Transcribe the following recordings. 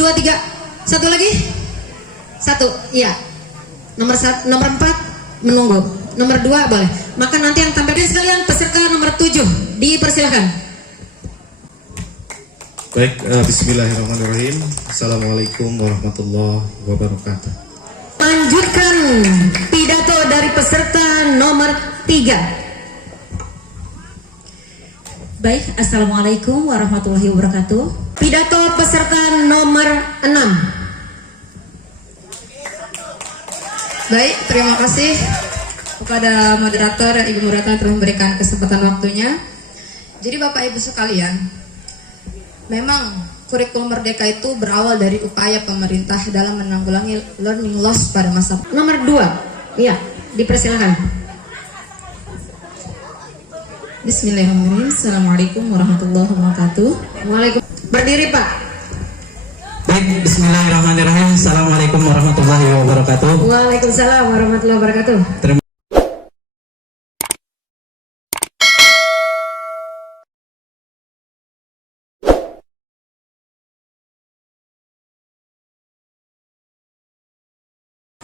2, 3. Satu lagi. Satu, iya. Nomor 4 menunggu. Nomor 2 boleh. Maka nanti yang tampilkan sekalian peserta nomor 7 dipersilakan. Baik, bismillahirrahmanirrahim. Assalamualaikum warahmatullahi wabarakatuh. Lanjutkan pidato dari peserta nomor 3. Baik, assalamualaikum warahmatullahi wabarakatuh. Pidato peserta nomor 6. Baik, terima kasih kepada moderator dan Ibu moderator yang telah memberikan kesempatan waktunya. Jadi Bapak Ibu sekalian, memang kurikulum Merdeka itu berawal dari upaya pemerintah dalam menanggulangi learning loss pada masa. Nomor 2. Iya, dipersilakan. Bismillahirrahmanirrahim. Assalamualaikum warahmatullahi wabarakatuh. Waalaikumsalam. Berdiri, Pak. Baik, bismillahirrahmanirrahim. Assalamualaikum warahmatullahi wabarakatuh. Waalaikumsalam warahmatullahi wabarakatuh.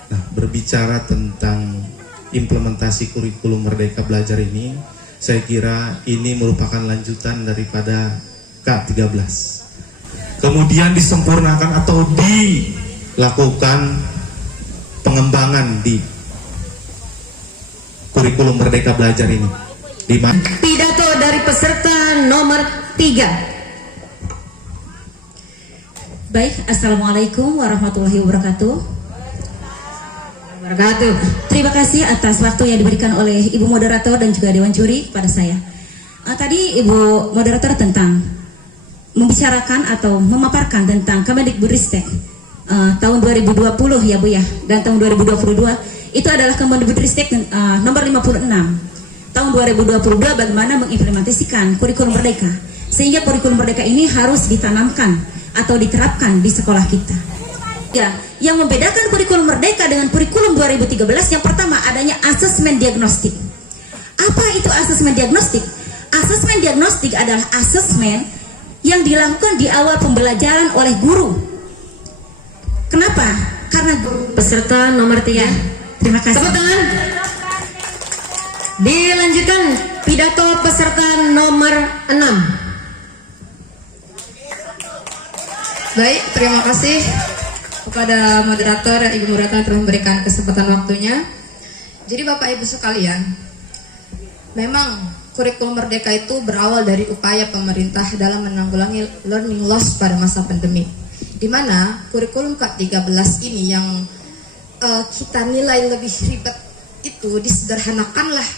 Nah, berbicara tentang implementasi kurikulum Merdeka Belajar ini, saya kira ini merupakan lanjutan daripada K13. Kemudian disempurnakan atau dilakukan pengembangan di kurikulum Merdeka Belajar ini. Pidato dari peserta nomor 3. Baik, assalamualaikum warahmatullahi wabarakatuh. Terima kasih atas waktu yang diberikan oleh Ibu Moderator dan juga Dewan Juri kepada saya. Tadi Ibu Moderator tentang membicarakan atau memaparkan tentang Kemendikbudristek tahun 2020 ya Bu ya, dan tahun 2022 itu adalah Kemendikbudristek nomor 56 tahun 2022 bagaimana mengimplementasikan kurikulum Merdeka, sehingga kurikulum Merdeka ini harus ditanamkan atau diterapkan di sekolah kita. Ya, yang membedakan kurikulum Merdeka dengan kurikulum 2013 yang pertama adanya asesmen diagnostik. Apa itu asesmen diagnostik? Asesmen diagnostik adalah asesmen yang dilakukan di awal pembelajaran oleh guru. Kenapa? Karena Peserta nomor 3. terima kasih. Tepuk tangan. Dilanjutkan pidato peserta nomor 6. Baik, terima kasih kepada moderator dan Ibu moderator yang telah memberikan kesempatan waktunya. Jadi Bapak Ibu sekalian, memang kurikulum Merdeka itu berawal dari upaya pemerintah dalam menanggulangi learning loss pada masa pandemi, di mana kurikulum K13 ini yang kita nilai lebih ribet itu disederhanakanlah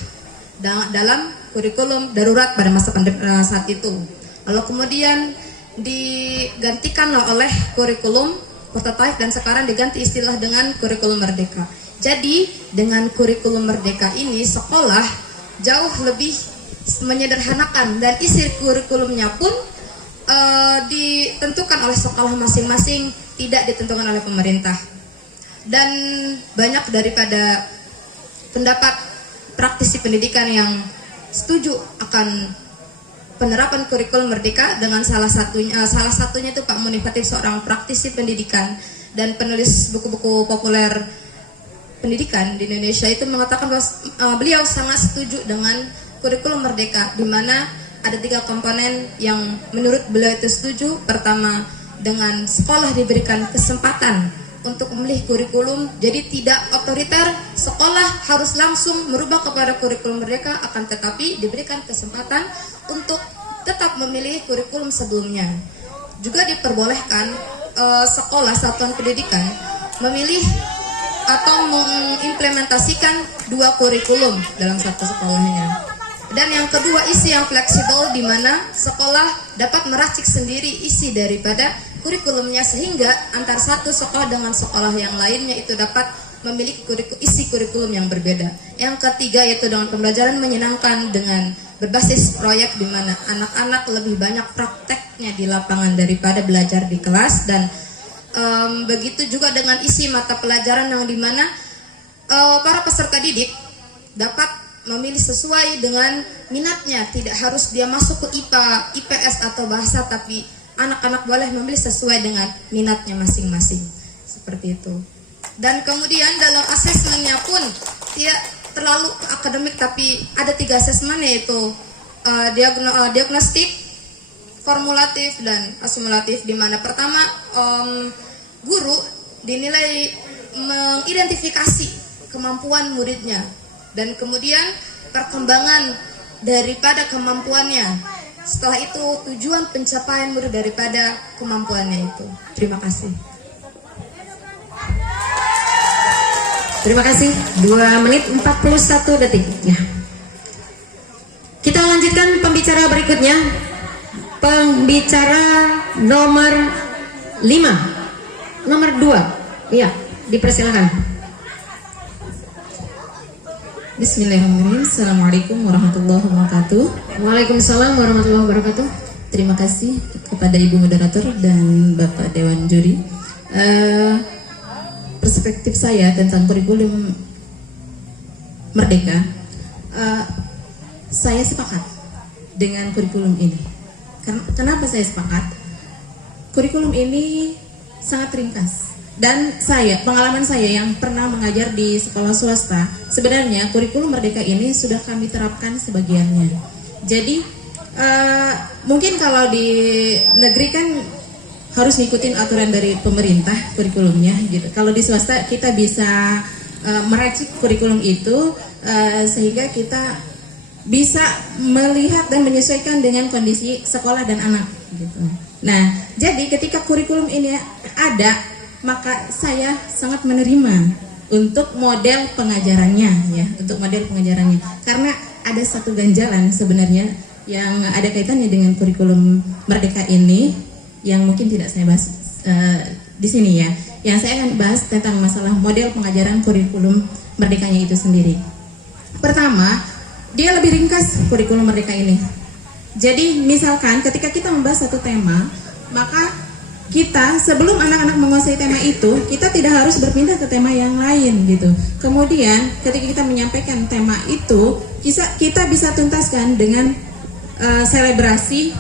dalam kurikulum darurat pada masa pandemi saat itu. Lalu kemudian digantikanlah oleh kurikulum prototipe dan sekarang diganti istilah dengan kurikulum Merdeka. Jadi dengan kurikulum Merdeka ini sekolah jauh lebih menyederhanakan dan isi kurikulumnya pun ditentukan oleh sekolah masing-masing, tidak ditentukan oleh pemerintah. Dan banyak daripada pendapat praktisi pendidikan yang setuju akan penerapan kurikulum Merdeka, dengan salah satunya itu Pak Munifatif, seorang praktisi pendidikan dan penulis buku-buku populer pendidikan di Indonesia, itu mengatakan bahwa beliau sangat setuju dengan kurikulum Merdeka, di mana ada 3 komponen yang menurut beliau itu setuju. Pertama, dengan sekolah diberikan kesempatan untuk memilih kurikulum, jadi tidak otoriter, sekolah harus langsung merubah kepada kurikulum Merdeka, akan tetapi diberikan kesempatan untuk tetap memilih kurikulum sebelumnya. Juga diperbolehkan sekolah satuan pendidikan memilih atau mengimplementasikan 2 kurikulum dalam satu sekolahnya. Dan yang kedua, isi yang fleksibel, di mana sekolah dapat meracik sendiri isi daripada kurikulumnya, sehingga antar satu sekolah dengan sekolah yang lainnya itu dapat memiliki isi kurikulum yang berbeda. Yang ketiga yaitu dengan pembelajaran menyenangkan dengan berbasis proyek, di mana anak-anak lebih banyak prakteknya di lapangan daripada belajar di kelas. Dan begitu juga dengan isi mata pelajaran yang dimana para peserta didik dapat memilih sesuai dengan minatnya, tidak harus dia masuk ke IPA, IPS atau bahasa, tapi anak-anak boleh memilih sesuai dengan minatnya masing-masing. Seperti itu. Dan kemudian dalam asesmennya pun tidak terlalu akademik, tapi ada 3 asesmen, yaitu diagnostik, formulatif, dan asimulatif, di mana pertama guru dinilai mengidentifikasi kemampuan muridnya dan kemudian perkembangan daripada kemampuannya. Setelah itu tujuan pencapaian murid daripada kemampuannya itu. Terima kasih. Terima kasih. 2 menit 41 detik. Ya. Kita lanjutkan pembicara berikutnya. Pembicara nomor 5. Nomor 2. Iya, dipersilakan. Bismillahirrahmanirrahim. Assalamualaikum warahmatullahi wabarakatuh. Waalaikumsalam warahmatullahi wabarakatuh. Terima kasih kepada Ibu Moderator dan Bapak Dewan Juri. Perspektif saya tentang kurikulum Merdeka, saya sepakat dengan kurikulum ini. Kenapa saya sepakat? Kurikulum ini sangat ringkas. Dan pengalaman saya yang pernah mengajar di sekolah swasta, sebenarnya kurikulum Merdeka ini sudah kami terapkan sebagiannya. Jadi mungkin kalau di negeri kan harus ngikutin aturan dari pemerintah kurikulumnya gitu. Kalau di swasta kita bisa meracik kurikulum itu sehingga kita bisa melihat dan menyesuaikan dengan kondisi sekolah dan anak gitu. Nah, jadi ketika kurikulum ini ada, maka saya sangat menerima untuk model pengajarannya ya, karena ada satu ganjalan sebenarnya yang ada kaitannya dengan kurikulum Merdeka ini yang mungkin tidak saya bahas di sini ya. Yang saya akan bahas tentang masalah model pengajaran kurikulum Merdekanya itu sendiri. Pertama, dia lebih ringkas kurikulum Merdeka ini. Jadi misalkan ketika kita membahas satu tema, maka kita sebelum anak-anak menguasai tema itu, kita tidak harus berpindah ke tema yang lain gitu. Kemudian ketika kita menyampaikan tema itu, kita bisa tuntaskan dengan selebrasi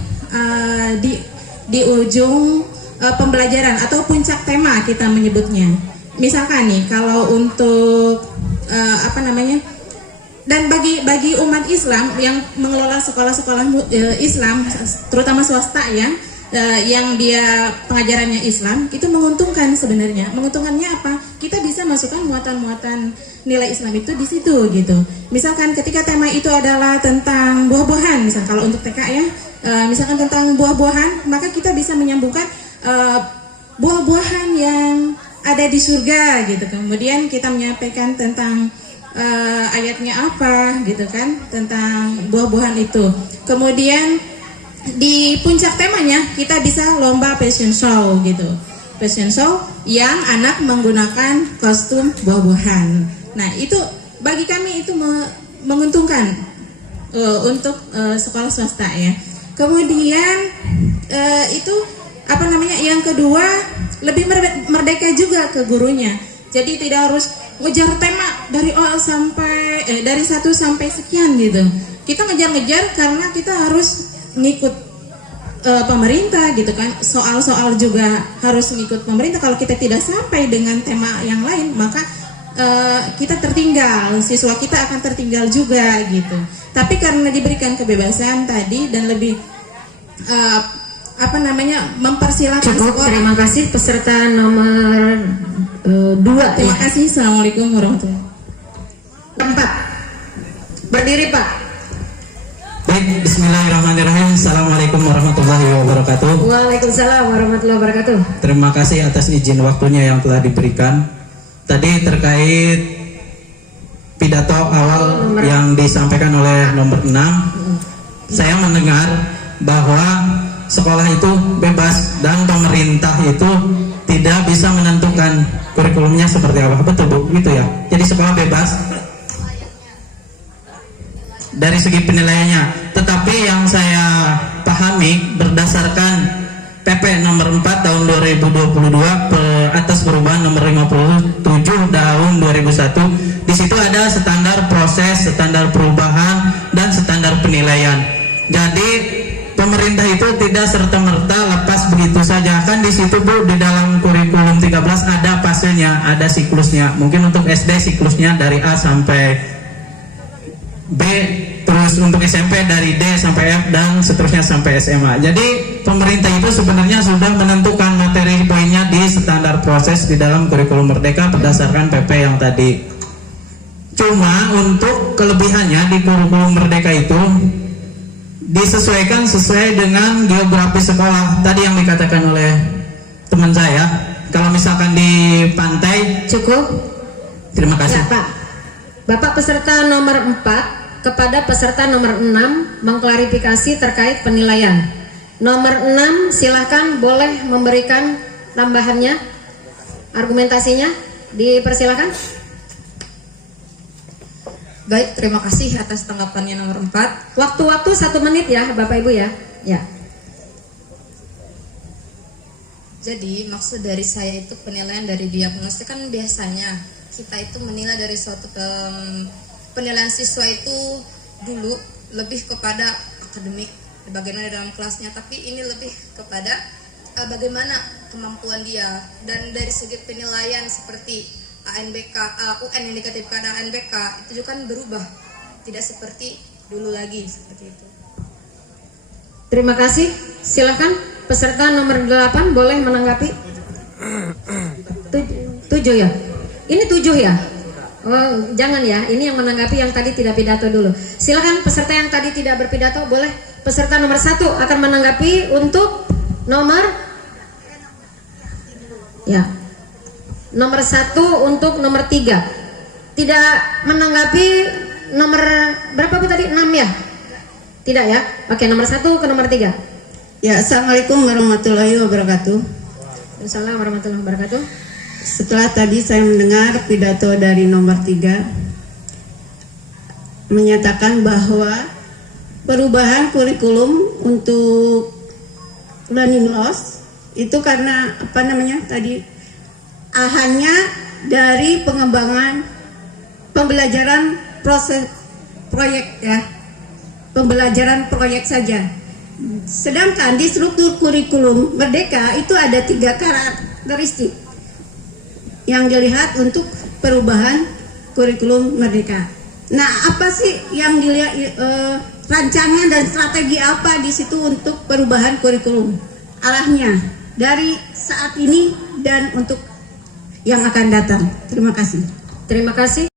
di ujung pembelajaran atau puncak tema kita menyebutnya. Misalkan nih kalau untuk dan bagi umat Islam yang mengelola sekolah-sekolah Islam, terutama swasta ya, yang dia pengajarannya Islam, itu menguntungkan sebenarnya. Menguntungkannya apa? Kita bisa masukkan muatan-muatan nilai Islam itu di situ gitu. Misalkan ketika tema itu adalah tentang buah-buahan, misal kalau untuk TK ya, misalkan tentang buah-buahan, maka kita bisa menyambungkan buah-buahan yang ada di surga gitu. Kemudian kita menyampaikan tentang ayatnya apa gitu kan, tentang buah-buahan itu. Kemudian di puncak temanya kita bisa lomba fashion show gitu. Fashion show yang anak menggunakan kostum buah-buahan. Nah, itu bagi kami itu menguntungkan untuk sekolah swasta ya. Kemudian itu yang kedua, lebih merdeka juga ke gurunya. Jadi tidak harus ngejar tema dari dari 1 sampai sekian gitu. Kita ngejar-ngejar karena kita harus ngikut pemerintah gitu kan. Soal-soal juga harus ngikut pemerintah. Kalau kita tidak sampai dengan tema yang lain, maka kita tertinggal, siswa kita akan tertinggal juga gitu. Tapi karena diberikan kebebasan tadi dan lebih mempersilahkan Cukup, sekolah. terima kasih peserta nomor 2. Terima kasih. Assalamualaikum warahmatullahi Wabarakatuh. 4. Berdiri Pak. Baik, bismillahirrahmanirrahim. Assalamualaikum warahmatullahi wabarakatuh. Waalaikumsalam warahmatullahi wabarakatuh. Terima kasih atas izin waktunya yang telah diberikan. Tadi terkait pidato awal yang disampaikan oleh nomor 6, saya mendengar bahwa sekolah itu bebas dan pemerintah itu tidak bisa menentukan kurikulumnya seperti apa. Betul Bu, gitu ya. Jadi sekolah bebas dari segi penilaiannya. Tetapi yang saya pahami berdasarkan PP nomor 4 tahun 2022 atas perubahan nomor 57 tahun 2001, di situ ada standar proses, standar perubahan, dan standar penilaian. Jadi pemerintah itu tidak serta-merta lepas begitu saja. Kan di situ Bu, di dalam kurikulum 13 ada fasenya, ada siklusnya. Mungkin untuk SD siklusnya dari A sampai B, terus untuk SMP dari D sampai F, dan seterusnya sampai SMA. Jadi pemerintah itu sebenarnya sudah menentukan materi poinnya di standar proses di dalam kurikulum Merdeka berdasarkan PP yang tadi. Cuma untuk kelebihannya di kurikulum Merdeka itu disesuaikan sesuai dengan geografi sekolah. Tadi yang dikatakan oleh teman saya, kalau misalkan di pantai. Cukup. Terima kasih. Ya, Pak. Bapak peserta nomor 4 kepada peserta nomor 6 mengklarifikasi terkait penilaian. Nomor 6 silahkan boleh memberikan tambahannya, argumentasinya, dipersilakan. Baik, terima kasih atas tanggapannya nomor 4. Waktu-waktu 1 menit ya Bapak Ibu ya. Ya. Jadi maksud dari saya itu penilaian dari diagnosis, kan biasanya kita itu menilai dari suatu penilaian siswa itu dulu lebih kepada akademik, bagaimana dalam kelasnya, tapi ini lebih kepada bagaimana kemampuan dia. Dan dari segi penilaian seperti ANBK, UN yang dikatakan ANBK itu juga kan berubah, tidak seperti dulu lagi seperti itu. Terima kasih. Silakan peserta nomor 8 boleh menanggapi. 7 ya. Ini 7 ya. Oh, jangan ya. Ini yang menanggapi yang tadi tidak pidato dulu. Silakan peserta yang tadi tidak berpidato boleh. Peserta nomor 1 akan menanggapi untuk nomor ya. Nomor 1 untuk nomor 3. Tidak menanggapi nomor berapa Bu tadi? 6 ya? Tidak ya? Oke, nomor 1 ke nomor 3. Ya, Assalamualaikum warahmatullahi wabarakatuh. Assalamualaikum warahmatullahi wabarakatuh. Setelah tadi saya mendengar pidato dari nomor 3 menyatakan bahwa perubahan kurikulum untuk learning loss itu karena apa namanya tadi, hanya dari pengembangan pembelajaran proses proyek ya, pembelajaran proyek saja. Sedangkan di struktur kurikulum Merdeka itu ada 3 karakteristik yang dilihat untuk perubahan kurikulum Merdeka. Nah, apa sih yang dilihat rancangan dan strategi apa di situ untuk perubahan kurikulum? Arahnya dari saat ini dan untuk yang akan datang. Terima kasih. Terima kasih.